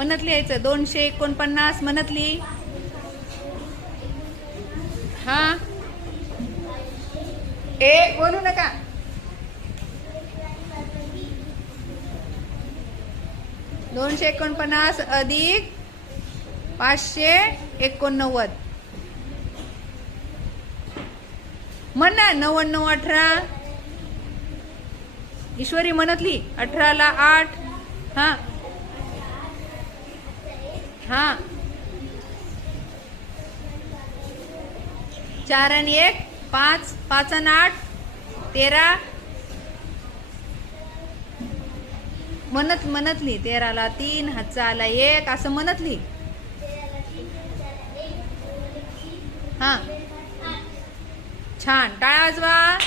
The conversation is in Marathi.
म्हणत लिहायचं. 249 म्हणत लिही. हा बोलू नका. 249 अधिक 589. म्हण ना. 99 18. ईश्वरी म्हणतली 18 ला 8. हा हा 4 आणि 1 5. 5 आणि 8 13. म्हणतली 13 ला 3. हातचा आला 1 असं म्हणतली. हा छान. टाळ्या वाजवा.